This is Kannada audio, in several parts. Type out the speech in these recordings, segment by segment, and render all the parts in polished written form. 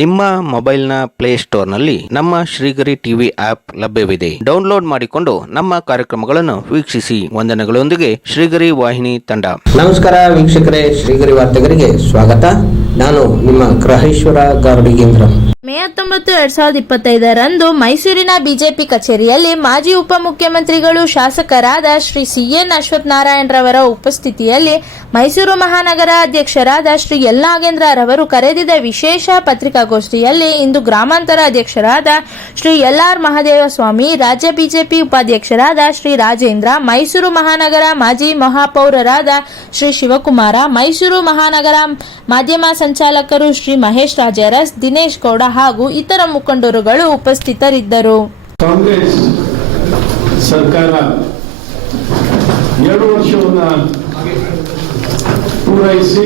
ನಿಮ್ಮ ಮೊಬೈಲ್ನ ಪ್ಲೇಸ್ಟೋರ್ನಲ್ಲಿ ನಮ್ಮ ಶ್ರೀಗರಿ ಟಿವಿ ಆಪ್ ಲಭ್ಯವಿದೆ. ಡೌನ್ಲೋಡ್ ಮಾಡಿಕೊಂಡು ನಮ್ಮ ಕಾರ್ಯಕ್ರಮಗಳನ್ನು ವೀಕ್ಷಿಸಿ. ವಂದನೆಗಳೊಂದಿಗೆ ಶ್ರೀಗರಿ ವಾಹಿನಿ ತಂಡ. ನಮಸ್ಕಾರ ವೀಕ್ಷಕರೇ, ಶ್ರೀಗರಿ ವಾರ್ತೆಗರಿಗೆ ಸ್ವಾಗತ. ನಾನು ನಿಮ್ಮ ಗ್ರಹೇಶ್ವರ ಗಾರ್ಡಿಗೇಂದ್ರ. ಮೇ 19, 2025ರಂದು ಮೈಸೂರಿನ ಬಿಜೆಪಿ ಕಚೇರಿಯಲ್ಲಿ ಮಾಜಿ ಉಪಮುಖ್ಯಮಂತ್ರಿಗಳು ಶಾಸಕರಾದ ಶ್ರೀ CN ಅಶ್ವತ್ಥನಾರಾಯಣರವರ ಉಪಸ್ಥಿತಿಯಲ್ಲಿ ಮೈಸೂರು ಮಹಾನಗರ ಅಧ್ಯಕ್ಷರಾದ ಶ್ರೀ ಎಲ್ ನಾಗೇಂದ್ರ ರವರು ಕರೆದಿದ್ದ ವಿಶೇಷ ಪತ್ರಿಕಾಗೋಷ್ಠಿಯಲ್ಲಿ ಇಂದು ಗ್ರಾಮಾಂತರ ಅಧ್ಯಕ್ಷರಾದ ಶ್ರೀ LR ಮಹದೇವಸ್ವಾಮಿ, ರಾಜ್ಯ ಬಿಜೆಪಿ ಉಪಾಧ್ಯಕ್ಷರಾದ ಶ್ರೀ ರಾಜೇಂದ್ರ, ಮೈಸೂರು ಮಹಾನಗರ ಮಾಜಿ ಮಹಾಪೌರರಾದ ಶ್ರೀ ಶಿವಕುಮಾರ, ಮೈಸೂರು ಮಹಾನಗರ ಮಾಧ್ಯಮ ಸಂಚಾಲಕರು ಶ್ರೀ ಮಹೇಶ್ ರಾಜರಸ್, ದಿನೇಶ್ ಗೌಡ ಹಾಗೂ ಇತರ ಮುಖಂಡರುಗಳು ಉಪಸ್ಥಿತರಿದ್ದರು. ಕಾಂಗ್ರೆಸ್ ಸರ್ಕಾರ 2 ವರ್ಷವನ್ನು ಪೂರೈಸಿ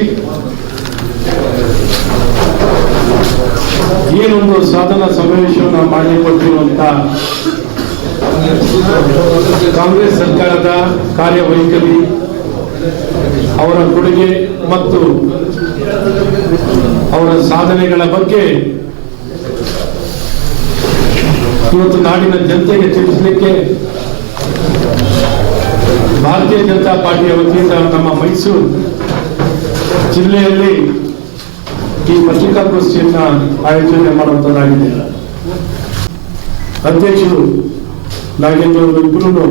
ಏನೊಂದು ಸಾಧನ ಸಮಾವೇಶವನ್ನು ಮಾಡಿಕೊಟ್ಟಿರುವಂತ ಕಾಂಗ್ರೆಸ್ ಸರ್ಕಾರದ ಕಾರ್ಯವೈಖರಿ, ಅವರ ಕೊಡುಗೆ ಮತ್ತು ಅವರ ಸಾಧನೆಗಳ ಬಗ್ಗೆ ಇವತ್ತು ನಾಡಿನ ಜನತೆಗೆ ತಿಳಿಸಲಿಕ್ಕೆ ಭಾರತೀಯ ಜನತಾ ಪಾರ್ಟಿಯ ವತಿಯಿಂದ ನಮ್ಮ ಮೈಸೂರು ಜಿಲ್ಲೆಯಲ್ಲಿ ಈ ಪತ್ರಿಕಾಗೋಷ್ಠಿಯನ್ನ ಆಯೋಜನೆ ಮಾಡುವಂತದ್ದಾಗಿದೆ. ಅಧ್ಯಕ್ಷರು ನಾಗೇಂದ್ರ ಇಬ್ಬರು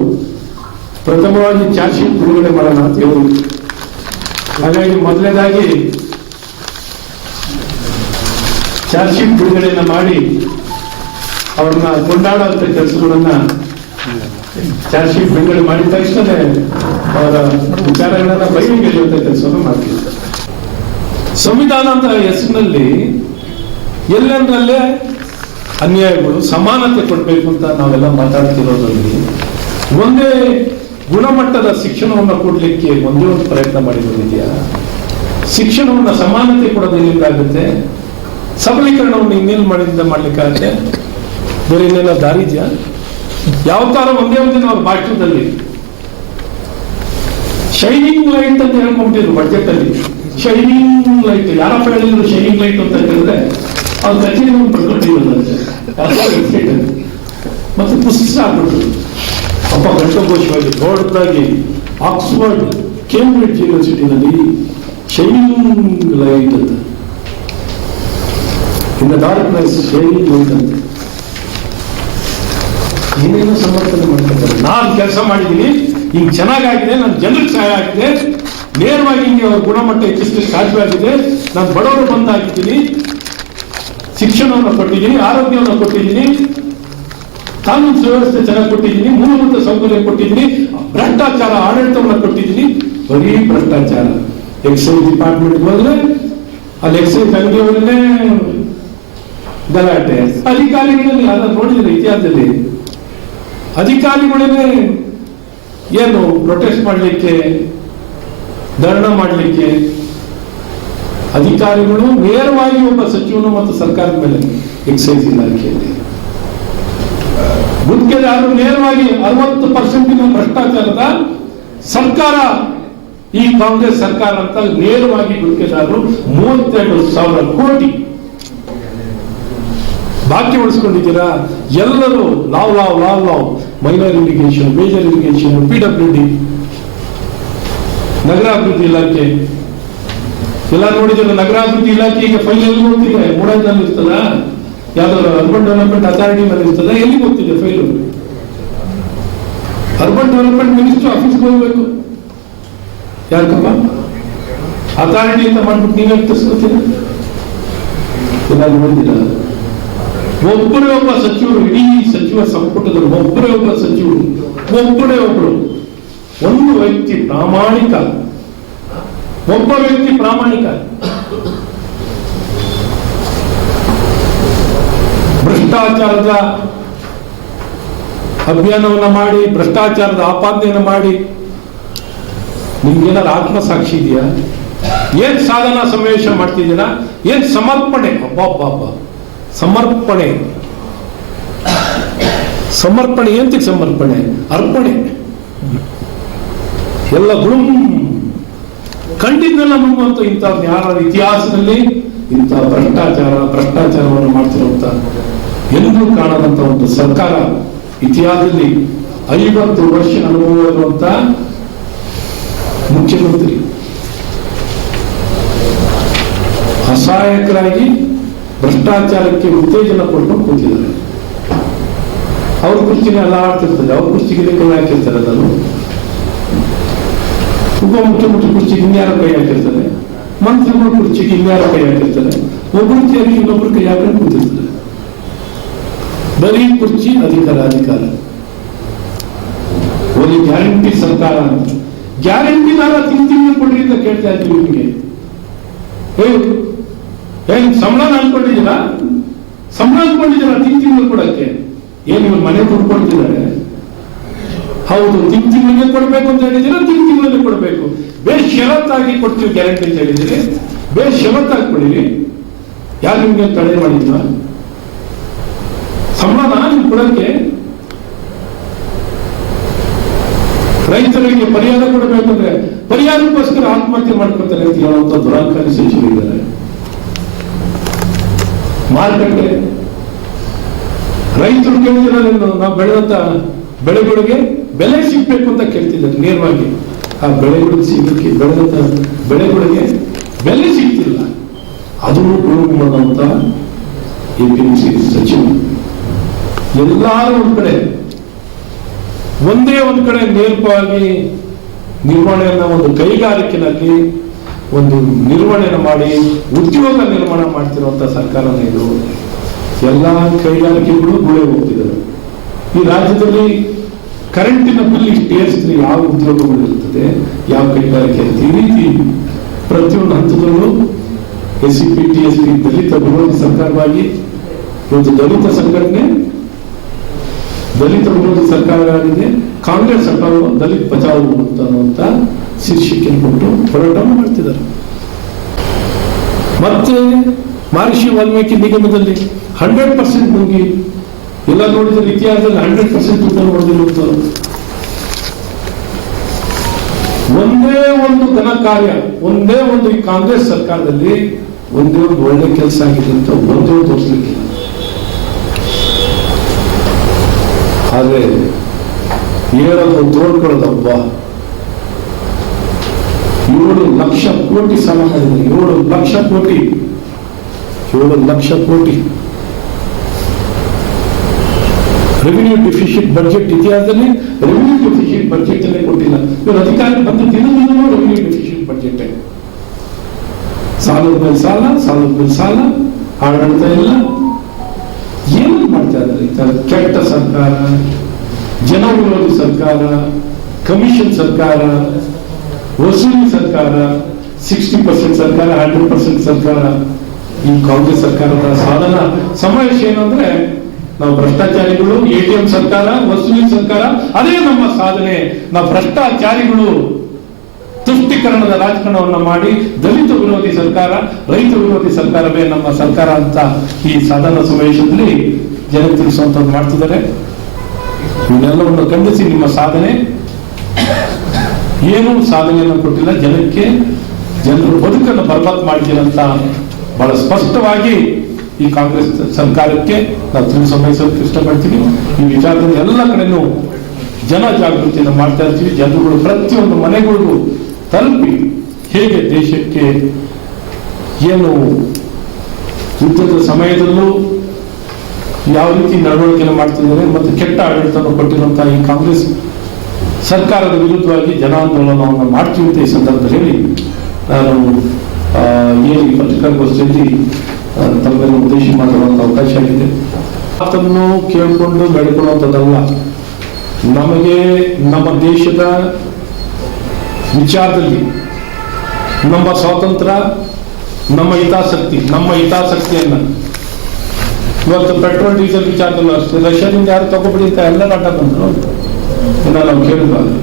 ಪ್ರಥಮವಾಗಿ ಚಾರ್ಜ್ ಶೀಟ್ ಬಿಡುಗಡೆ ಮಾಡೋಣ ಅಂತ ಹೇಳಿ, ಹಾಗಾಗಿ ಮೊದಲನೇದಾಗಿ ಚಾರ್ಜ್ ಶೀಟ್ ಬಿಡುಗಡೆಯನ್ನ ಮಾಡಿ ಅವ್ರನ್ನ ಕೊಂಡಾಡುವಂತ ಕೆಲಸಗಳನ್ನ ಚಾರ್ಜ್ ಶೀಟ್ ಬಿಡುಗಡೆ ಮಾಡಿದ ತಕ್ಷಣ ಅವರ ವಿಚಾರಗಳನ್ನ ಬಯಲಿಗೆಳೆಯುವಂತ ಕೆಲಸವನ್ನು ಮಾಡ್ತೀವಿ. ಸಂವಿಧಾನ ಅಂತ ಹೆಸರಿನಲ್ಲಿ ಎಲ್ಲೆಂದರಲ್ಲೇ ಅನ್ಯಾಯಗಳು, ಸಮಾನತೆ ಕೊಡಬೇಕು ಅಂತ ನಾವೆಲ್ಲ ಮಾತಾಡ್ತಿರೋದ್ರಲ್ಲಿ ಒಂದೇ ಗುಣಮಟ್ಟದ ಶಿಕ್ಷಣವನ್ನು ಕೊಡ್ಲಿಕ್ಕೆ ಒಂದೇ ಒಂದು ಪ್ರಯತ್ನ ಮಾಡಿ ಬಂದಿದೆಯಾ? ಶಿಕ್ಷಣವನ್ನ ಸಮಾನತೆ ಕೊಡೋದು ಎಲ್ಲಿಂದಾಗುತ್ತೆ? ಸಬಲೀಕರಣವನ್ನು ಇನ್ನೇನು ಮಾಡಿಂದ ಮಾಡ್ಲಿಕ್ಕಾಗುತ್ತೆ? ಬೇರೆ ಇನ್ನೆಲ್ಲ ದಾರಿ ಇದೆಯಾ? ಯಾವ ತರ ಒಂದೇ ಒಂದಿನ ಅವ್ರ ಭಾಷಣದಲ್ಲಿ ಶೈನಿಂಗ್ ಲೈಟ್ ಅಂತ ಹೇಳ್ಕೊಂಡ್ಬಿಟ್ಟಿದ್ರು ಬಜೆಟ್ ಅಲ್ಲಿ. ಶೈನಿಂಗ್ ಲೈಟ್ ಯಾರಪ್ಪ ಹೇಳಿದ್ರು? ಶೈನಿಂಗ್ ಲೈಟ್ ಅಂತ ಹೇಳಿದ್ರೆ ಅವ್ರ ಕಚೇರಿ ಪಡ್ಕೊಂಡಿರೋದಂತೆ ಮತ್ತೆ ಪುಸ್ತಕ ಹಾಕ್ಬಿಟ್ರು. ಅಪ್ಪ ಘಂಟಘೋಷವಾಗಿ ದೊಡ್ಡದಾಗಿ ಆಕ್ಸ್ಫರ್ಡ್, ಕೇಂಬ್ರಿಡ್ಜ್ ಯೂನಿವರ್ಸಿಟಿನಲ್ಲಿ ಶೈನಿಂಗ್ ಲೈಟ್ ಅಂತ, in the darkness shining light ಅಂತ ಏನೇನು ಸಮರ್ಥನೆ ಮಾಡ್ತಾರೆ. ನಾನು ಕೆಲಸ ಮಾಡಿದ್ದೀನಿ, ಹಿಂಗ್ ಚೆನ್ನಾಗಾಗಿದೆ, ನನ್ನ ಜನರಿಗೆ ಸಹಾಯ ಆಗಿದೆ, ನೇರವಾಗಿ ಹಿಂಗೆ ಅವ್ರ ಗುಣಮಟ್ಟ ಹೆಚ್ಚಿಸಲಿಕ್ಕೆ ಸಾಧ್ಯವಾಗಿದೆ, ನಾನು ಬಡವರು ಬಂದಾಗಿದ್ದೀನಿ, ಶಿಕ್ಷಣವನ್ನು ಕೊಟ್ಟಿದ್ದೀನಿ, ಆರೋಗ್ಯವನ್ನು ಕೊಟ್ಟಿದ್ದೀನಿ, ಕಾನೂನು ಸುವ್ಯವಸ್ಥೆ ಚೆನ್ನಾಗಿ ಕೊಟ್ಟಿದ್ದೀನಿ, ಮೂಲಭೂತ ಸೌಕರ್ಯ ಕೊಟ್ಟಿದ್ದೀನಿ, ಭ್ರಷ್ಟಾಚಾರ ಆಡಳಿತವನ್ನು ಕೊಟ್ಟಿದ್ದೀನಿ. ಬರೀ ಭ್ರಷ್ಟಾಚಾರ. ಎಕ್ಸೈಸ್ ಡಿಪಾರ್ಟ್ಮೆಂಟ್ ಹೋದ್ರೆ ಅಲ್ಲಿ ಎಕ್ಸೈಸ್ ಅಂಗಡಿಯವರನ್ನೇ ಗಲಾಟೆ. ಅಧಿಕಾರಿಗಳಲ್ಲಿ ಯಾರು ನೋಡಿದ್ರೆ ಇತಿಹಾಸದಲ್ಲಿ ಅಧಿಕಾರಿಗಳನ್ನೇ ಏನು ಪ್ರೊಟೆಸ್ಟ್ ಮಾಡಲಿಕ್ಕೆ, ಧರಣ ಮಾಡಲಿಕ್ಕೆ ಅಧಿಕಾರಿಗಳು ನೇರವಾಗಿ ಒಬ್ಬ ಸಚಿವನು ಮತ್ತು ಸರ್ಕಾರದ ಮೇಲೆ ಎಕ್ಸೈಸ್ ಇಲಾಖೆಯಲ್ಲಿ ಗುತ್ತಿಗೆದಾರರು ನೇರವಾಗಿ 60% ಭ್ರಷ್ಟಾಚಾರದ ಸರ್ಕಾರ, ಈ ಕಾಂಗ್ರೆಸ್ ಸರ್ಕಾರ ಅಂತ ನೇರವಾಗಿ ಗುತ್ತಿಗೆದಾರರು 32,000 ಕೋಟಿ ಬಾಕಿ ಉಳಿಸ್ಕೊಂಡಿದ್ದೀರಾ. ಎಲ್ಲರೂ love minor irrigation, major irrigation, PWD, ನಗರಾಭಿವೃದ್ಧಿ ಇಲಾಖೆ ಎಲ್ಲ ನೋಡಿದ್ರೆ ನಗರಾಭಿವೃದ್ಧಿ ಇಲಾಖೆ ಈಗ ಫೈಲ್ ಎಲ್ಲಿ ಹೋಗ್ತಿದೆ? ಮೂಡಾದಲ್ಲಿ ಇರ್ತದ? ಯಾವ್ದಾದ್ರು ಅರ್ಬನ್ ಡೆವಲಪ್ಮೆಂಟ್ ಅಥಾರಿಟಿ ಮೇಲೆ ಇರ್ತದ? ಎಲ್ಲಿ ಹೋಗ್ತಿದೆ ಫೈಲು? ಅರ್ಬನ್ ಡೆವಲಪ್ಮೆಂಟ್ ಮಿನಿಸ್ಟರ್ ಆಫೀಸ್ಗೆ ಹೋಗ್ಬೇಕು. ಯಾಕಪ್ಪ ಅಥಾರಿಟಿ ಅಂತ ಮಾಡ್ಬಿಟ್ಟು ನೀವೇ ತರಿಸ್ಕೊತೀರ? ಏನಾದ್ರು ನೋಡಿದಿಲ್ಲ? ಒಬ್ಬರೇ ಒಬ್ಬ ಸಚಿವರು, ಇಡೀ ಸಚಿವ ಸಂಪುಟದಲ್ಲಿ ಒಬ್ಬರೇ ಒಬ್ಬ ಸಚಿವರು, ಒಬ್ಬರೇ ಒಬ್ಬರು, ಒಂದು ವ್ಯಕ್ತಿ ಪ್ರಾಮಾಣಿಕ, ಒಬ್ಬ ವ್ಯಕ್ತಿ ಪ್ರಾಮಾಣಿಕ. ಭ್ರಷ್ಟಾಚಾರದ ಅಭಿಯಾನವನ್ನ ಮಾಡಿ, ಭ್ರಷ್ಟಾಚಾರದ ಆಪಾದನೆಯನ್ನು ಮಾಡಿ, ನಿಮ್ಗೇನಾದ್ರು ಆತ್ಮಸಾಕ್ಷಿ ಇದೆಯಾ? ಏನ್ ಸಾಧನಾ ಸಮಾವೇಶ ಮಾಡ್ತಿದ್ದೀರಾ? ಏನ್ ಸಮರ್ಪಣೆ? ಅಬ್ಬಬ್ಬ, ಸಮರ್ಪಣೆ. ಸಮರ್ಪಣೆ ಎಂತಕ್ಕೆ ಸಮರ್ಪಣೆ? ಅರ್ಪಣೆ. ಎಲ್ಲ ಗುರು ಕಂಡಿದ್ದೆಲ್ಲ ನುಂಗುವಂತ ಇಂಥ ಯಾರ ಇತಿಹಾಸದಲ್ಲಿ ಇಂಥ ಭ್ರಷ್ಟಾಚಾರವನ್ನು ಎಂದೂ ಕಾಣದಂತ ಒಂದು ಸರ್ಕಾರ, ಇತಿಹಾಸದಲ್ಲಿ 50 ವರ್ಷ ಅನುಭವ ಇರುವಂತ ಮುಖ್ಯಮಂತ್ರಿ ಅಸಹಾಯಕರಾಗಿ ಭ್ರಷ್ಟಾಚಾರಕ್ಕೆ ಉತ್ತೇಜನ ಕೊಟ್ಟು ಕೂತಿದ್ದಾರೆ. ಅವ್ರ ಕುರ್ಚಿಗೆ ಎಲ್ಲ ಆಡ್ತಿರ್ತದೆ, ಅವ್ರ ಕುರ್ಚಿಗೆ ಕೈ ಹಾಕಿರ್ತಾರೆ. ಅದನ್ನು ಉಪಮುಖ್ಯಮಂತ್ರಿ ಕುರ್ಚಿಗೆ ಇನ್ಯಾರ ಕೈ ಹಾಕಿರ್ತಾರೆ, ಮಂತ್ರಿಗಳ ಕುರ್ಚಿಗೆ ಇನ್ಯಾರ ಕೈ ಹಾಕಿರ್ತಾರೆ, ಒಬ್ಬರು ಸೇರಿ ಇನ್ನೊಬ್ರು ಕೈ ಹಾಕೊಂಡು ಕೂತಿರ್ತಾರೆ. ಬರೀ ಕುರ್ಚಿ, ಅಧಿಕಾರ. ಒಂದು ಗ್ಯಾರಂಟಿ ಸರ್ಕಾರ ಅಂತ, ಗ್ಯಾರಂಟಿ ನಾನು ತಿಂಗಳು ಕೊಡ್ರಿ ಅಂತ ಕೇಳ್ತಾ ಇದ್ದೀವಿ ನಿಮಗೆ. ಏನ್ ಸಂಬಳ ಅನ್ಕೊಂಡಿದ್ದೀರಾ? ಸಂಬಳ ಅನ್ಕೊಂಡಿದ್ದೀರಾ ತಿಂಗಳು ಕೊಡಕ್ಕೆ? ಏನ್ ನೀವು ಮನೆ ಕೊಡ್ಕೊಳ್ತಿದ್ದಾರೆ? ಹೌದು, ತಿಂಗಳಿಗೆ ಕೊಡ್ಬೇಕು ಅಂತ ಹೇಳಿದ್ದೀರಾ, ತಿಂಗಳಿಗೆ ಕೊಡ್ಬೇಕು. ಬೇಷರತ್ತಾಗಿ ಕೊಡ್ತೀವಿ ಗ್ಯಾರಂಟಿ ಅಂತ ಹೇಳಿದ್ದೀರಿ, ಬೇಷರತ್ತಾಗಿ ಕೊಡಿರಿ. ಯಾರು ನಿಮ್ಗೆ ತಡೆ ಮಾಡಿದ್ವಾ? ಸಂಬಳ ನಿಮ್ಗೆ ಕೊಡಕ್ಕೆ. ರೈತರಿಗೆ ಪರಿಹಾರ ಕೊಡಬೇಕಂದ್ರೆ ಪರಿಹಾರಕ್ಕೋಸ್ಕರ ಆತ್ಮಹತ್ಯೆ ಮಾಡ್ಕೊಳ್ತಾರೆ ಅಂತ ಹೇಳುವಂತ ದುರಾಂಕಾರಿ ಸಚಿವರಿದ್ದಾರೆ. ಮಾರುಕಟ್ಟೆ ರೈತರು ಕೇಳಿದ್ರೆ ನಾವು ಬೆಳೆದಂತ ಬೆಳೆಗಳಿಗೆ ಬೆಲೆ ಸಿಗ್ಬೇಕು ಅಂತ ಕೇಳ್ತಿದ್ದಾರೆ ನೇರವಾಗಿ. ಆ ಬೆಳೆಗಳು ಸಿಗಕ್ಕೆ, ಬೆಳೆದಂತ ಬೆಳೆಗಳಿಗೆ ಬೆಲೆ ಸಿಗ್ತಿಲ್ಲ. ಅದು ಮಾಡುವಂತ APMC ಸಚಿವ ಎಲ್ಲಾರು ಒಂದೇ ಕಡೆ ನೇರವಾಗಿ ನಿರ್ವಹಣೆಯನ್ನ ಒಂದು ಕೈಗಾರಿಕೆನಲ್ಲಿ ಒಂದು ನಿರ್ವಹಣೆಯನ್ನು ಮಾಡಿ ಉದ್ಯೋಗ ನಿರ್ಮಾಣ ಮಾಡ್ತಿರುವಂತ ಸರ್ಕಾರನೇ ಇದು. ಎಲ್ಲಾ ಕೈಗಾರಿಕೆಗಳು ಗುಳೆ ಹೋಗ್ತಿದ್ದಾರೆ. ಈ ರಾಜ್ಯದಲ್ಲಿ ಕರೆಂಟಿನ ಬಿಲ್ ಇಷ್ಟು ಏರಿಸಿದ್ರೆ ಯಾವ ಉದ್ಯೋಗಗಳು ಇರ್ತದೆ, ಯಾವ ಕೈಗಾರಿಕೆ ಅಂತ ಈ ರೀತಿ ಪ್ರತಿಯೊಂದು ಹಂತದಲ್ಲೂ SCP TSP ದಲಿತ ವಿರೋಧಿ ಸರ್ಕಾರವಾಗಿ ಇವತ್ತು ದಲಿತ ಸಂಘಟನೆ ದಲಿತ ವಿರೋಧಿ ಸರ್ಕಾರ ಆಗಿದೆ. ಕಾಂಗ್ರೆಸ್ ಸರ್ಕಾರವು ದಲಿತ ಬಚಾವ್ ಅನ್ನುವಂತ ಶೀರ್ಷಿಕೆ ಕೊಟ್ಟು ಹೋರಾಟ ಮಾಡ್ತಿದ್ದಾರೆ. ಮತ್ತೆ ಮಹರ್ಷಿ ವಾಲ್ಮೀಕಿ ನಿಗಮದಲ್ಲಿ 100% ಮುಗಿ ಎಲ್ಲ ನೋಡಿದ್ರೆ ಇತಿಹಾಸದಲ್ಲಿ 100% ದುಡ್ಡನ್ನು ಹೊಡೆದಿರುವಂತ ಒಂದೇ ಒಂದು ಘನ ಕಾರ್ಯ, ಒಂದೇ ಒಂದು ಈ ಕಾಂಗ್ರೆಸ್ ಸರ್ಕಾರದಲ್ಲಿ ಒಂದೇ ಒಂದು ಒಳ್ಳೆ ಕೆಲಸ ಆಗಿದೆ ಅಂತ ಒಂದೇ ಒಂದು ತೋರಿಸಲಿಕ್ಕಿಲ್ಲ. ಆದ್ರೆ ಏಳನ್ನು ತೋಡ್ಕೊಳ್ಳೋದಪ್ಪ, 7 ಲಕ್ಷ ಕೋಟಿ ಸಾಲ ಮಾಡಿದ್ದಾರೆ. 7 ಲಕ್ಷ ಕೋಟಿ ರೆವಿನ್ಯೂ ಡಿಫಿಷಿಟ್ ಬಜೆಟ್. ಇತಿಹಾಸದಲ್ಲಿ ರೆವಿನ್ಯೂ ಡಿಫಿಷಿಟ್ ಬಜೆಟ್ ಅಲ್ಲೇ ಕೊಟ್ಟಿಲ್ಲ. ಇವರು ಅಧಿಕಾರ ಬಂದು ದಿನದಿನವೂ ರೆವಿನ್ಯೂ ಡಿಫಿಷಿಟ್ ಬಜೆಟ್. ಸಾಲದ ಮೇಲೆ ಸಾಲ, ಆಡಳಿತ ಇಲ್ಲ. ಏನು ಮಾಡ್ತಾ ಇದ್ದಾರೆ? ಕೆಟ್ಟ ಸರ್ಕಾರ, ಜನ ವಿರೋಧಿ ಸರ್ಕಾರ, ಕಮಿಷನ್ ಸರ್ಕಾರ, ವಸೂಲಿ ಸರ್ಕಾರ, 60% ಸರ್ಕಾರ, 100% ಸರ್ಕಾರ. ಈ ಕಾಂಗ್ರೆಸ್ ಸರ್ಕಾರದ ಸಾಧನ ಸಮಾವೇಶ ಏನಂದ್ರೆ ನಾವು ಭ್ರಷ್ಟಾಚಾರಿಗಳು, ATM ಸರ್ಕಾರ, ವಸೂಲಿ ಸರ್ಕಾರ, ಅದೇ ನಮ್ಮ ಸಾಧನೆ. ನಾವು ಭ್ರಷ್ಟಾಚಾರಿಗಳು ತುಷ್ಟೀಕರಣದ ರಾಜಕಾರಣವನ್ನ ಮಾಡಿ ದಲಿತ ವಿರೋಧಿ ಸರ್ಕಾರ, ರೈತ ವಿರೋಧಿ ಸರ್ಕಾರವೇ ನಮ್ಮ ಸರ್ಕಾರ ಅಂತ ಈ ಸಾಧನ ಸಮಾವೇಶದಲ್ಲಿ ಜನ ತಿಳಿಸುವಂತದ್ದು ಮಾಡ್ತಿದ್ದಾರೆ. ಇವನ್ನೆಲ್ಲವನ್ನು ಖಂಡಿಸಿ ನಿಮ್ಮ ಸಾಧನೆ ಏನು ಸಾಧನೆಯನ್ನು ಕೊಟ್ಟಿಲ್ಲ, ಜನರ ಬದುಕನ್ನು ಬರ್ಬಾದ್ ಮಾಡಿದ್ದೀರಂತ ಬಹಳ ಸ್ಪಷ್ಟವಾಗಿ ಈ ಕಾಂಗ್ರೆಸ್ ಸರ್ಕಾರಕ್ಕೆ ನಾವು ತಿಳಿಸೋಕೆ ಇಷ್ಟಪಡ್ತೀವಿ. ಈ ವಿಚಾರದಲ್ಲಿ ಎಲ್ಲ ಕಡೆನೂ ಜನ ಜಾಗೃತಿಯನ್ನು ಮಾಡ್ತಾ ಇರ್ತೀವಿ. ಜನರುಗಳು ಪ್ರತಿಯೊಂದು ಮನೆಗಳಿಗೂ ತಲುಪಿ ಹೇಗೆ ದೇಶಕ್ಕೆ ಏನು ಯುದ್ಧದ ಸಮಯದಲ್ಲೂ ಯಾವ ರೀತಿ ನಡವಳಿಕೆಯನ್ನು ಮಾಡ್ತಿದ್ದಾರೆ ಮತ್ತು ಕೆಟ್ಟ ಆಡಳಿತವನ್ನು ಕೊಟ್ಟಿರುವಂತಹ ಈ ಕಾಂಗ್ರೆಸ್ ಸರ್ಕಾರದ ವಿರುದ್ಧವಾಗಿ ಜನಾಂದೋಲನವನ್ನು ಮಾಡ್ತೀವಿ ಅಂತ ಈ ಸಂದರ್ಭದಲ್ಲಿ ಹೇಳಿ ನಾನು ಏನು ಈ ಪತ್ರಿಕಾಗೋಷ್ಠಿಯಲ್ಲಿ ತಮ್ಮೆಲ್ಲ ಉದ್ದೇಶ ಮಾಡುವಂತ ಅವಕಾಶ ಆಗಿದೆ. ಮಾತನ್ನು ಕೇಳಿಕೊಂಡು ಬೆಳೆಕೊಳ್ಳುವಂಥದ್ದಲ್ಲ. ನಮಗೆ ನಮ್ಮ ದೇಶದ ವಿಚಾರದಲ್ಲಿ ನಮ್ಮ ಸ್ವಾತಂತ್ರ್ಯ, ನಮ್ಮ ಹಿತಾಸಕ್ತಿಯನ್ನ ಇವತ್ತು ಪೆಟ್ರೋಲ್ ಡೀಸೆಲ್ ವಿಚಾರದಲ್ಲೂ ಅಷ್ಟೇ ರಷ್ಯಾದಿಂದ ಯಾರು ತಗೋಬಿಡಿ ಅಂತ ಎಲ್ಲ ನಾಟ ಬಂದ್ರು ಇನ್ನ ನಾವು ಕೇಳಬಾರ್ದು.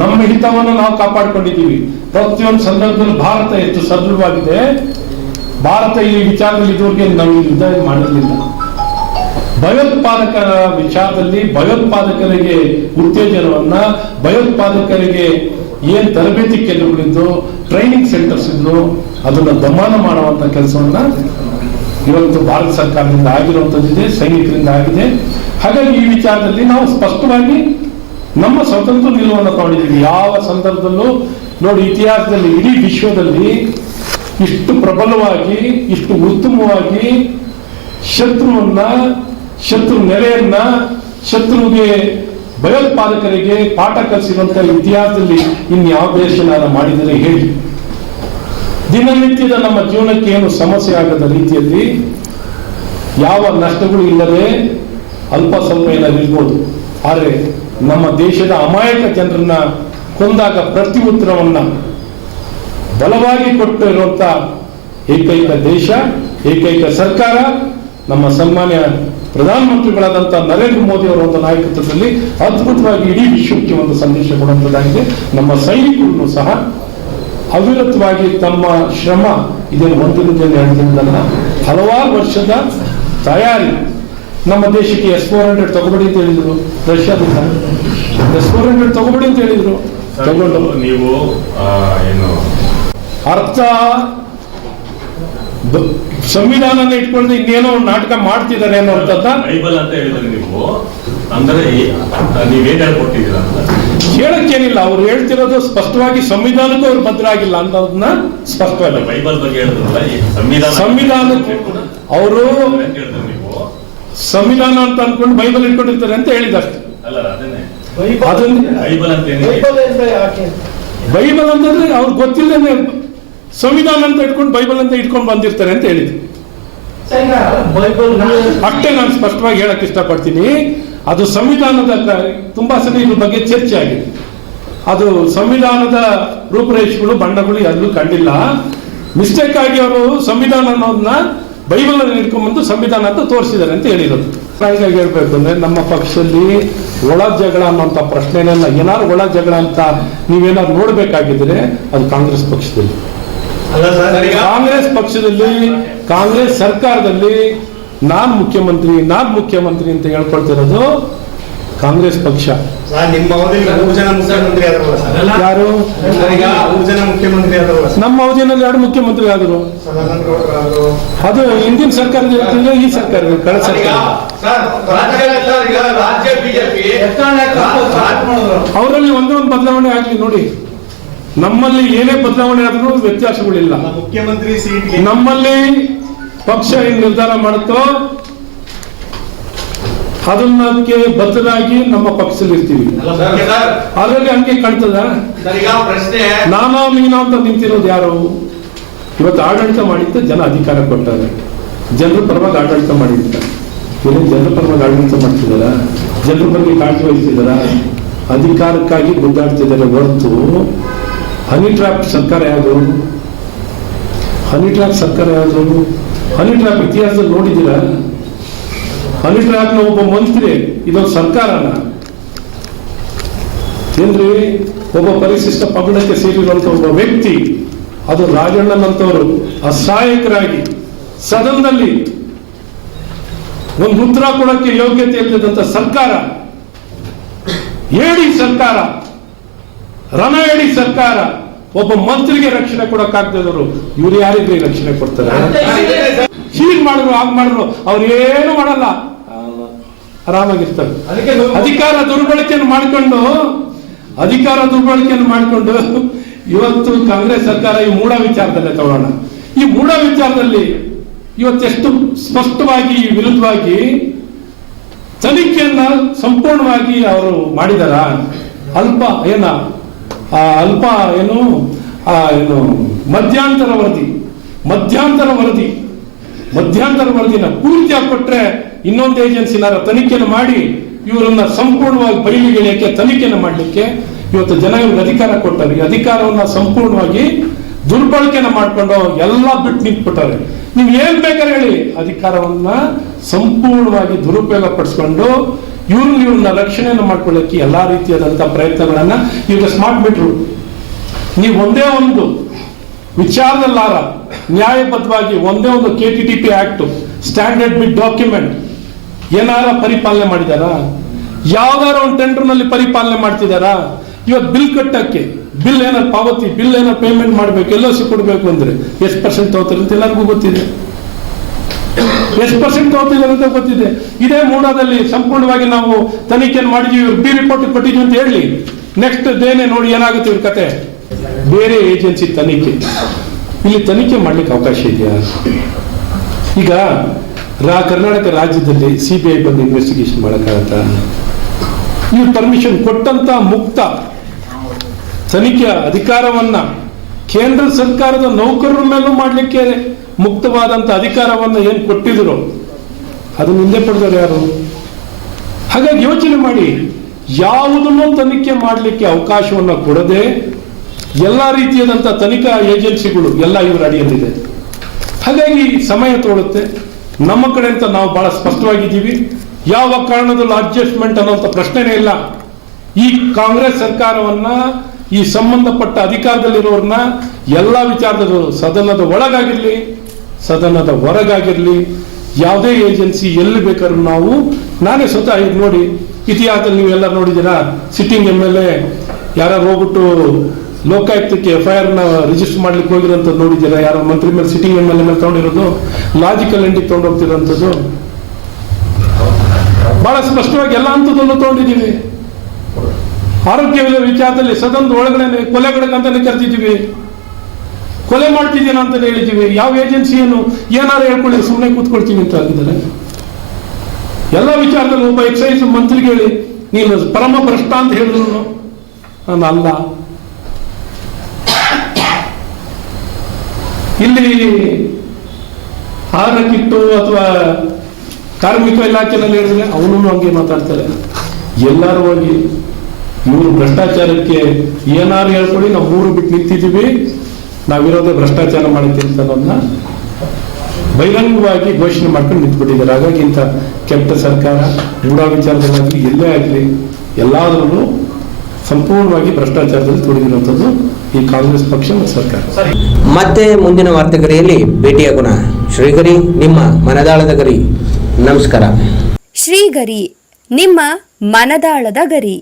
ನಮ್ಮ ಹಿತವನ್ನು ನಾವು ಕಾಪಾಡಿಕೊಂಡಿದ್ದೀವಿ. ಪ್ರತಿಯೊಂದು ಸಂದರ್ಭದಲ್ಲಿ ಭಾರತ ಎಷ್ಟು ಸದೃಢವಾಗಿದೆ. ಭಾರತ ಈ ವಿಚಾರದಲ್ಲಿ ಇದುವರೆಗೆ ನಾವು ಯುದ್ಧ ಮಾಡಿರಲಿಲ್ಲ. ಭಯೋತ್ಪಾದಕರ ವಿಚಾರದಲ್ಲಿ ಭಯೋತ್ಪಾದಕರಿಗೆ ಉತ್ತೇಜನವನ್ನ, ಭಯೋತ್ಪಾದಕರಿಗೆ ಏನ್ ತರಬೇತಿ ಕೇಂದ್ರಗಳಿದ್ದು, ಟ್ರೈನಿಂಗ್ ಸೆಂಟರ್ಸ್ ಇದ್ದು ಅದನ್ನ ದಮನ ಮಾಡುವಂತ ಕೆಲಸವನ್ನ ಇವತ್ತು ಭಾರತ ಸರ್ಕಾರದಿಂದ ಆಗಿರುವಂಥದ್ದಿದೆ, ಸೈನಿಕರಿಂದ ಆಗಿದೆ. ಹಾಗಾಗಿ ಈ ವಿಚಾರದಲ್ಲಿ ನಾವು ಸ್ಪಷ್ಟವಾಗಿ ನಮ್ಮ ಸ್ವತಂತ್ರ ನಿಲುವನ್ನು ತಗೊಂಡಿದ್ದೀವಿ. ಯಾವ ಸಂದರ್ಭದಲ್ಲೂ ನೋಡಿ, ಇತಿಹಾಸದಲ್ಲಿ ಇಡೀ ವಿಶ್ವದಲ್ಲಿ ಇಷ್ಟು ಪ್ರಬಲವಾಗಿ, ಇಷ್ಟು ಉತ್ತಮವಾಗಿ ಶತ್ರು ನೆಲೆಯನ್ನ, ಶತ್ರುವಿಗೆ, ಭಯೋತ್ಪಾದಕರಿಗೆ ಪಾಠ ಕಲಿಸಿರುವಂತಹ ಇತಿಹಾಸದಲ್ಲಿ ಇನ್ಯಾವ ದೇಶನಾದ ಮಾಡಿದರೆ ಹೇಳಿ. ದಿನನಿತ್ಯದ ನಮ್ಮ ಜೀವನಕ್ಕೆ ಏನು ಸಮಸ್ಯೆ ಆಗದ ರೀತಿಯಲ್ಲಿ ಯಾವ ನಷ್ಟಗಳು ಇಲ್ಲದೆ ಅಲ್ಪ ಸ್ವಲ್ಪ ಏನಾದ್ರು ಇರ್ಬೋದು. ಆದರೆ ನಮ್ಮ ದೇಶದ ಅಮಾಯಕ ಜನರನ್ನ ಕೊಂದಾಗ ಪ್ರತಿ ಉತ್ತರವನ್ನ ಬಲವಾಗಿ ಕೊಟ್ಟಿರುವಂತ ಏಕೈಕ ದೇಶ, ಏಕೈಕ ಸರ್ಕಾರ ನಮ್ಮ ಸನ್ಮಾನ್ಯ ಪ್ರಧಾನಮಂತ್ರಿಗಳಾದಂತಹ ನರೇಂದ್ರ ಮೋದಿ ಅವರ ಒಂದು ನಾಯಕತ್ವದಲ್ಲಿ ಅದ್ಭುತವಾಗಿ ಇಡೀ ವಿಶ್ವಕ್ಕೆ ಒಂದು ಸಂದೇಶ ಕೊಡುವಂಥದ್ದಾಗಿದೆ. ನಮ್ಮ ಸೈನಿಕರು ಸಹ ಅವಿರತವಾಗಿ ತಮ್ಮ ಶ್ರಮ, ಇದೇನು ಒಂದರಿಂದ ಎರಡು ದಿನದಲ್ಲ, ಹಲವಾರು ವರ್ಷದ ತಯಾರಿ. ನಮ್ಮ ದೇಶಕ್ಕೆ S-400 ತಗೋಬೇಡಿ ಅಂತ ಹೇಳಿದ್ರು ರಷ್ಯಾದಿಂದ. S-400 ತಗೋಬೇಡಿ ಅಂತ ಹೇಳಿದ್ರು, ತಗೊಂಡು ನೀವು ಏನು ಅರ್ಥ ಸಂವಿಧಾನ ಇಟ್ಕೊಂಡು ಇನ್ನೇನೋ ನಾಟಕ ಮಾಡ್ತಿದ್ದಾರೆ ಅನ್ನೋ ಅರ್ಥದ ಬೈಬಲ್ ಅಂತ ಹೇಳಿದ್ರೆ ನೀವು ಅಂದ್ರೆ ನೀವೇನ್ ಹೇಳ್ಕೊಟ್ಟಿದ್ದೀರಾ ಅಂತ ಹೇಳಕ್ಕೇನಿಲ್ಲ. ಅವ್ರು ಹೇಳ್ತಿರೋದು ಸ್ಪಷ್ಟವಾಗಿ ಸಂವಿಧಾನಕ್ಕೂ ಅವ್ರು ಬದ್ಧ ಆಗಿಲ್ಲ ಅನ್ನೋದನ್ನ ಸ್ಪಷ್ಟವಾಗಿ ಬೈಬಲ್ ಬಗ್ಗೆ ಹೇಳಿದ್ರಲ್ಲ, ಈ ಸಂವಿಧಾನಕ್ಕೆ ಅವರು ನೀವು ಸಂವಿಧಾನ ಅಂತ ಅನ್ಕೊಂಡು ಬೈಬಲ್ ಇಟ್ಕೊಂಡಿರ್ತಾರೆ ಅಂತ ಹೇಳಿದಷ್ಟೇ. ಅಲ್ಲ ಅದನ್ನೇ ಅದನ್ನ ಬೈಬಲ್ ಅಂತ ಬೈಬಲ್ ಅಂತಂದ್ರೆ ಅವ್ರಿಗೆ ಗೊತ್ತಿಲ್ಲದೆ ಸಂವಿಧಾನ ಅಂತ ಇಟ್ಕೊಂಡು ಬೈಬಲ್ ಅಂತ ಇಟ್ಕೊಂಡು ಬಂದಿರ್ತಾರೆ ಅಂತ ಹೇಳಿದ್ರು ಅಷ್ಟೇ. ನಾನು ಸ್ಪಷ್ಟವಾಗಿ ಹೇಳಕ್ ಇಷ್ಟಪಡ್ತೀನಿ. ಅದು ಸಂವಿಧಾನದ ತುಂಬಾ ಸಲ ಇದ್ರ ಬಗ್ಗೆ ಚರ್ಚೆ ಆಗಿದೆ. ಅದು ಸಂವಿಧಾನದ ರೂಪರೇಷೆಗಳು, ಬಣ್ಣಗಳು ಎಲ್ಲೂ ಕಂಡಿಲ್ಲ. ಮಿಸ್ಟೇಕ್ ಆಗಿ ಅವರು ಸಂವಿಧಾನ ಅನ್ನೋದನ್ನ ಬೈಬಲ್ ಅನ್ನು ಇಟ್ಕೊಂಡ್ಬಂದು ಸಂವಿಧಾನ ಅಂತ ತೋರಿಸಿದ್ದಾರೆ ಅಂತ ಹೇಳಿರೋದು. ಹಾಗಾಗಿ ಹೇಳ್ಬೇಕು ಅಂದ್ರೆ ನಮ್ಮ ಪಕ್ಷದಲ್ಲಿ ಒಳ ಜಗಳ ಅನ್ನೋಂಥ ಪ್ರಶ್ನೆನೆಲ್ಲ, ಏನಾದ್ರು ಒಳ ಜಗಳ ಅಂತ ನೀವೇನಾದ್ರು ನೋಡ್ಬೇಕಾಗಿದ್ರೆ ಅದು ಕಾಂಗ್ರೆಸ್ ಪಕ್ಷದಲ್ಲಿ, ಕಾಂಗ್ರೆಸ್ ಸರ್ಕಾರದಲ್ಲಿ ನಾನ್ ಮುಖ್ಯಮಂತ್ರಿ ಅಂತ ಹೇಳ್ಕೊಳ್ತಿರೋದು ಕಾಂಗ್ರೆಸ್ ಪಕ್ಷ. ನಿಮ್ಮ ಅವಧಿಯಲ್ಲಿ 3 ಜನ ಮುಖ್ಯಮಂತ್ರಿ ಆದರಲ್ಲ, ಯಾರು 3 ಜನ ಮುಖ್ಯಮಂತ್ರಿ ಆದರಲ್ಲ, ನಮ್ಮ ಅವಧಿಯಲ್ಲಿ 2 ಮುಖ್ಯಮಂತ್ರಿ ಆದರು. ಅದು ಹಿಂದಿನ ಸರ್ಕಾರದ ಇರ್ತಿಲ್ಲ, ಈ ಸರ್ಕಾರದ ಕಳೆದ ಸರ್ಕಾರ. ಅವರಲ್ಲಿ ಒಂದೇ ಒಂದು ಬದಲಾವಣೆ ಆಗ್ಲಿ ನೋಡಿ. ನಮ್ಮಲ್ಲಿ ಏನೇ ಬದಲಾವಣೆ ಆದ್ರೂ ವ್ಯತ್ಯಾಸಗಳಿಲ್ಲ. ಮುಖ್ಯಮಂತ್ರಿ ಸೀಟ್ ನಮ್ಮಲ್ಲಿ ಪಕ್ಷ ಏನ್ ನಿರ್ಧಾರ ಮಾಡುತ್ತೋ ಅದಕ್ಕೆ ಬದ್ಧರಾಗಿ ನಮ್ಮ ಪಕ್ಷದಲ್ಲಿ ಇರ್ತೀವಿ. ಅದರಲ್ಲಿ ಹಂಗೆ ಕಾಣ್ತದ. ನೀನೋ ಅಂತ ನಿಂತಿರೋದು ಯಾರು? ಇವತ್ತು ಆಡಳಿತ ಮಾಡಿದ್ದ ಜನ ಅಧಿಕಾರ ಕೊಟ್ಟಾರೆ, ಜನರ ಪರವಾಗಿ ಆಡಳಿತ ಮಾಡಿರ್ತಾರೆ. ಏನೇನು ಜನರ ಪರವಾಗಿ ಆಡಳಿತ ಮಾಡ್ತಿದಾರ? ಜನರ ಬಗ್ಗೆ ಕಾಳಜಿ ವಹಿಸ್ತಿದಾರ? ಅಧಿಕಾರಕ್ಕಾಗಿ ಗುದ್ದಾಡ್ತಿದ್ದಾರೆ ಹೊರತು ಹನಿ ಟ್ರ್ಯಾಪ್ ಸರ್ಕಾರ ಯಾವುದು? ಹನಿ ಟ್ರ್ಯಾಪ್ ಇತಿಹಾಸದಲ್ಲಿ ನೋಡಿದ್ದೀರಾ? ಹನಿ ಟ್ರ್ಯಾಪ್ನ ಒಬ್ಬ ಮಂತ್ರಿ, ಇದೊಂದು ಸರ್ಕಾರನ ಏನ್ರಿ, ಒಬ್ಬ ಪರಿಶಿಷ್ಟ ಪಂಗಡಕ್ಕೆ ಸೇರಿರುವಂತ ಒಬ್ಬ ವ್ಯಕ್ತಿ, ಅದು ರಾಜಣ್ಣನಂತವರು ಅಸಹಾಯಕರಾಗಿ ಸದನದಲ್ಲಿ ಒಂದು ಉತ್ತರ ಕೊಡಕ್ಕೆ ಯೋಗ್ಯತೆ ಇಲ್ಲದಂತ ಸರ್ಕಾರ, ಏಡಿ ಸರ್ಕಾರ, ರಣ ಏಡಿ ಸರ್ಕಾರ, ಒಬ್ಬ ಮಂತ್ರಿಗೆ ರಕ್ಷಣೆ ಕೊಡಕ್ಕಾಗ್ತದವರು ಇವ್ರು ಯಾರಿಗೆ ರಕ್ಷಣೆ ಕೊಡ್ತಾರೆ? ಹೀಗ್ ಮಾಡಿದ್ರು, ಹಾಗೆ ಮಾಡಿದ್ರು, ಅವ್ರು ಏನು ಮಾಡಲ್ಲ, ಆರಾಮಾಗಿರ್ತಾರೆ. ಅಧಿಕಾರ ದುರ್ಬಳಕೆಯನ್ನು ಮಾಡಿಕೊಂಡು ಇವತ್ತು ಕಾಂಗ್ರೆಸ್ ಸರ್ಕಾರ ಈ ಮೂಢ ವಿಚಾರದಲ್ಲೇ ತಗೊಳ್ಳೋಣ. ಈ ಮೂಢ ವಿಚಾರದಲ್ಲಿ ಇವತ್ತೆಷ್ಟು ಸ್ಪಷ್ಟವಾಗಿ ವಿರುದ್ಧವಾಗಿ ತನಿಖೆಯನ್ನ ಸಂಪೂರ್ಣವಾಗಿ ಅವರು ಮಾಡಿದಾರ. ಮಧ್ಯಂತರ ವರದಿನ ಪೂರ್ತಿಯಾಗಿ ಕೊಟ್ರೆ ಇನ್ನೊಂದು ಏಜೆನ್ಸಿನಾರ ತನಿಖೆಯನ್ನು ಮಾಡಿ ಇವರನ್ನ ಸಂಪೂರ್ಣವಾಗಿ ಬಯಲಿಗೆ ತನಿಖೆಯನ್ನು ಮಾಡಲಿಕ್ಕೆ ಇವತ್ತು ಜನ ಇವ್ರಿಗೆ ಅಧಿಕಾರ ಕೊಟ್ಟಾರೆ. ಈ ಅಧಿಕಾರವನ್ನ ಸಂಪೂರ್ಣವಾಗಿ ದುರ್ಬಳಕೆನ ಮಾಡ್ಕೊಂಡು ಎಲ್ಲ ಬಿಟ್ಟು ನಿಂತ್ಬಿಟ್ಟಾರೆ. ನೀವ್ ಏನ್ ಬೇಕಾದ್ರೆ ಹೇಳಿ, ಅಧಿಕಾರವನ್ನ ಸಂಪೂರ್ಣವಾಗಿ ದುರುಪಯೋಗ ಪಡಿಸ್ಕೊಂಡು ಇವ್ರನ್ನ ರಕ್ಷಣೆಯನ್ನು ಮಾಡ್ಕೊಳ್ಳಕ್ಕೆ ಎಲ್ಲಾ ರೀತಿಯಾದಂತಹ ಪ್ರಯತ್ನಗಳನ್ನ ಈಗ ಸ್ಮಾರ್ಟ್ ಮೀಟರ್ ನೀವು ಒಂದೇ ಒಂದು ವಿಚಾರದಲ್ಲಾರ ನ್ಯಾಯಬದ್ಧವಾಗಿ ಒಂದೇ ಒಂದು KTTP ಆಕ್ಟ್ ಸ್ಟ್ಯಾಂಡರ್ಡ್ ಬಿಡ್ ಡಾಕ್ಯುಮೆಂಟ್ ಏನಾರ ಪರಿಪಾಲನೆ ಮಾಡಿದಾರ? ಯಾವ್ದಾರ ಒಂದು ಟೆಂಡರ್ ನಲ್ಲಿ ಪರಿಪಾಲನೆ ಮಾಡ್ತಿದಾರ? ಇವತ್ತು ಬಿಲ್ ಕಟ್ಟಕ್ಕೆ, ಬಿಲ್ ಏನಾರು ಪಾವತಿ, ಬಿಲ್ ಏನಾರು ಪೇಮೆಂಟ್ ಮಾಡ್ಬೇಕು, LOC ಕೊಡ್ಬೇಕು ಅಂದ್ರೆ ಎಷ್ಟು % ತಗೋತಾರೆ ಅಂತ ಎಲ್ಲರಿಗೂ ಗೊತ್ತಿದೆ. ಎಷ್ಟು ಪರ್ಸೆಂಟ್ ತಗೋತಿದ್ದಾರೆ ಅಂತ ಗೊತ್ತಿದೆ. ಇದೇ ಮೂಡಾದಲ್ಲಿ ಸಂಪೂರ್ಣವಾಗಿ ನಾವು ತನಿಖೆಯನ್ನು ಮಾಡಿದೀವಿ, ಬಿ ರಿಪೋರ್ಟ್ ಕೊಟ್ಟಿದ್ವಿ ಅಂತ ಹೇಳಿ ನೆಕ್ಸ್ಟ್ ಡೇನೆ ನೋಡಿ ಏನಾಗುತ್ತೆ ಇವ್ರ ಕತೆ. ಬೇರೆ ಏಜೆನ್ಸಿ ತನಿಖೆ, ಇಲ್ಲಿ ತನಿಖೆ ಮಾಡ್ಲಿಕ್ಕೆ ಅವಕಾಶ ಇದೆಯಾ? ಈಗ ಕರ್ನಾಟಕ ರಾಜ್ಯದಲ್ಲಿ CBI ಬಂದು ಇನ್ವೆಸ್ಟಿಗೇಷನ್ ಮಾಡಕ್ಕಾಗತ್ತಾ? ನೀವು ಪರ್ಮಿಷನ್ ಕೊಟ್ಟಂತ ಮುಕ್ತ ತನಿಖೆ ಅಧಿಕಾರವನ್ನ ಕೇಂದ್ರ ಸರ್ಕಾರದ ನೌಕರರ ಮೇಲೂ ಮಾಡಲಿಕ್ಕೆ ಮುಕ್ತವಾದಂತ ಅಧಿಕಾರವನ್ನ ಏನ್ ಕೊಟ್ಟಿದ್ರು ಅದನ್ನ ಹಿಂದೆ ಪಡೆದವರು ಯಾರು? ಹಾಗಾಗಿ ಯೋಚನೆ ಮಾಡಿ, ಯಾವುದನ್ನು ತನಿಖೆ ಮಾಡಲಿಕ್ಕೆ ಅವಕಾಶವನ್ನ ಕೊಡದೆ ಎಲ್ಲಾ ರೀತಿಯಾದಂತಹ ತನಿಖಾ ಏಜೆನ್ಸಿಗಳು ಎಲ್ಲ ಇವರ ಅಡಿಯಲ್ಲಿದೆ. ಹಾಗಾಗಿ ಸಮಯ ತಗೊಳುತ್ತೆ. ನಮ್ಮ ಕಡೆ ಅಂತ ನಾವು ಬಹಳ ಸ್ಪಷ್ಟವಾಗಿದ್ದೀವಿ. ಯಾವ ಕಾರಣದಲ್ಲೂ ಅಡ್ಜಸ್ಟ್ಮೆಂಟ್ ಅನ್ನೋಂಥ ಪ್ರಶ್ನೆನೇ ಇಲ್ಲ. ಈ ಕಾಂಗ್ರೆಸ್ ಸರ್ಕಾರವನ್ನ, ಈ ಸಂಬಂಧಪಟ್ಟ ಅಧಿಕಾರದಲ್ಲಿರೋರನ್ನ ಎಲ್ಲ ವಿಚಾರದಲ್ಲೂ ಸದನದ ಒಳಗಾಗಿರ್ಲಿ ಸದನದ ಹೊರಗಾಗಿರ್ಲಿ ಯಾವುದೇ ಏಜೆನ್ಸಿ ಎಲ್ಲಿ ಬೇಕಾದ್ರೂ ನಾವು, ನಾನೇ ಸ್ವತಃ ಈಗ ನೋಡಿ ಇತಿಹಾಸದಲ್ಲಿ ನೀವೆಲ್ಲ ನೋಡಿದ್ದೀರಾ, ಸಿಟ್ಟಿಂಗ್ MLA ಯಾರು ಹೋಗ್ಬಿಟ್ಟು ಲೋಕಾಯುಕ್ತಕ್ಕೆ FIR ನ ರಿಜಿಸ್ಟರ್ ಮಾಡ್ಲಿಕ್ಕೆ ಹೋಗಿರೋಂಥದ್ದು ನೋಡಿದ್ದೀರಾ? ಯಾರೋ ಮಂತ್ರಿ ಮೇಲೆ ಸಿಟ್ಟಿಂಗ್ MLA ಮೇಲೆ ತಗೊಂಡಿರೋದು, ಲಾಜಿಕಲ್ ಎಂಡಿಗೆ ತಗೊಂಡು ಹೋಗ್ತಿರೋಂಥದ್ದು ಬಹಳ ಸ್ಪಷ್ಟವಾಗಿ ಎಲ್ಲ ಹಂತದಲ್ಲೂ ತಗೊಂಡಿದ್ದೀವಿ. ಆರೋಗ್ಯ ವಿಚಾರದಲ್ಲಿ ಸದನದ ಒಳಗಡೆ ಕೊಲೆಗಳಿಗಂತಾನೆ ಕರೆದಿದ್ದೀವಿ, ಕೊಲೆ ಮಾಡ್ತಿದ್ದೀನ ಅಂತ ಹೇಳಿದ್ದೀವಿ. ಯಾವ ಏಜೆನ್ಸಿಯನ್ನು ಏನಾರು ಹೇಳ್ಕೊಳ್ಳಿ ಸುಮ್ಮನೆ ಕೂತ್ಕೊಳ್ತೀನಿ ಅಂತ ಆಗಿದ್ದಾರೆ. ಎಲ್ಲ ವಿಚಾರದಲ್ಲಿ ಒಬ್ಬ ಎಕ್ಸೈಸ್ ಮಂತ್ರಿಗೆ ಹೇಳಿ ನೀನು ಪರಮ ಭ್ರಷ್ಟ ಅಂತ ಹೇಳಿದ್ರು ನಾನು ಅಲ್ಲ. ಇಲ್ಲಿ ಆಹಾರ ಕಿಟ್ಟು ಅಥವಾ ಕಾರ್ಮಿಕ ಇಲಾಖೆನಲ್ಲಿ ಹೇಳಿದ್ರೆ ಅವನು ಹಂಗೆ ಮಾತಾಡ್ತಾರೆ. ಎಲ್ಲರೂ ಹೋಗಿ ಇವರು ಭ್ರಷ್ಟಾಚಾರಕ್ಕೆ ಏನಾರು ಹೇಳ್ಕೊಳ್ಳಿ, ನಾವು 3 ಬಿಟ್ಟು ನಿಂತಿದ್ದೀವಿ, ನಾವಿರೋದೇ ಭ್ರಷ್ಟಾಚಾರ ಮಾಡುತ್ತೀವಿ ಅಂತ ಅನ್ನೋದನ್ನ ಬಹಿರಂಗವಾಗಿ ಘೋಷಣೆ ಮಾಡ್ಕೊಂಡು ನಿಂತ್ಬಿಟ್ಟಿದ್ದಾರೆ. ಹಾಗಾಗಿ ಇಂಥ ಕೆಟ್ಟ ಸರ್ಕಾರ ಮೂಢ ವಿಚಾರದಲ್ಲಿ ಎಲ್ಲೇ ಆಗಲಿ ಎಲ್ಲಾದ್ರೂ ಸಂಪೂರ್ಣವಾಗಿ ಭ್ರಷ್ಟಾಚಾರದಲ್ಲಿ ತೊಡಗಿರುವಂಥದ್ದು ಈ ಕಾಂಗ್ರೆಸ್ ಪಕ್ಷ ಮತ್ತು ಸರ್ಕಾರ. ಮತ್ತೆ ಮುಂದಿನ ವಾರ್ತೆಗರಿಯಲ್ಲಿ ಭೇಟಿಯಾಗೋಣ. ಶ್ರೀಗರಿ, ನಿಮ್ಮ ಮನದಾಳದ ಗರಿ. ನಮಸ್ಕಾರ. ಶ್ರೀಗರಿ, ನಿಮ್ಮ ಮನದಾಳದ ಗರಿ.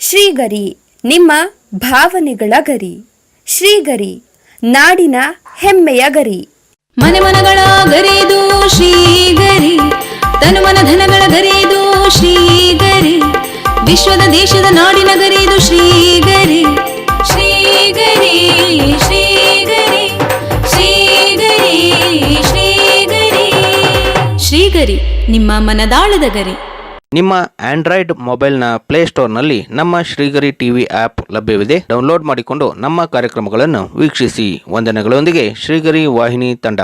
ಶ್ರೀಗರಿ, ನಿಮ್ಮ ಭಾವನೆಗಳ ಗರಿ. ಶ್ರೀಗರಿ, ನಾಡಿನ ಹೆಮ್ಮೆಯ ಗರಿ. ಮನೆ ಮನಗಳ ಗರಿದು ಶ್ರೀಗರಿ, ತನುಮನ ಧನಗಳ ಗರಿದು ಶ್ರೀಗರಿ, ವಿಶ್ವದ ದೇಶದ ನಾಡಿನ ಗರಿದು ಶ್ರೀಗರಿ. ಶ್ರೀಗರಿ ಶ್ರೀಗರಿ ಶ್ರೀಗರಿ ಶ್ರೀಗರಿ ಶ್ರೀಗರಿ, ನಿಮ್ಮ ಮನದಾಳದ ಗರಿ. ನಿಮ್ಮ ಆಂಡ್ರಾಯ್ಡ್ ಮೊಬೈಲ್ನ ಪ್ಲೇಸ್ಟೋರ್ನಲ್ಲಿ ನಮ್ಮ ಶ್ರೀಗರಿ ಟಿವಿ ಆ್ಯಪ್ ಲಭ್ಯವಿದೆ. ಡೌನ್ಲೋಡ್ ಮಾಡಿಕೊಂಡು ನಮ್ಮ ಕಾರ್ಯಕ್ರಮಗಳನ್ನು ವೀಕ್ಷಿಸಿ. ವಂದನೆಗಳೊಂದಿಗೆ ಶ್ರೀಗರಿ ವಾಹಿನಿ ತಂಡ.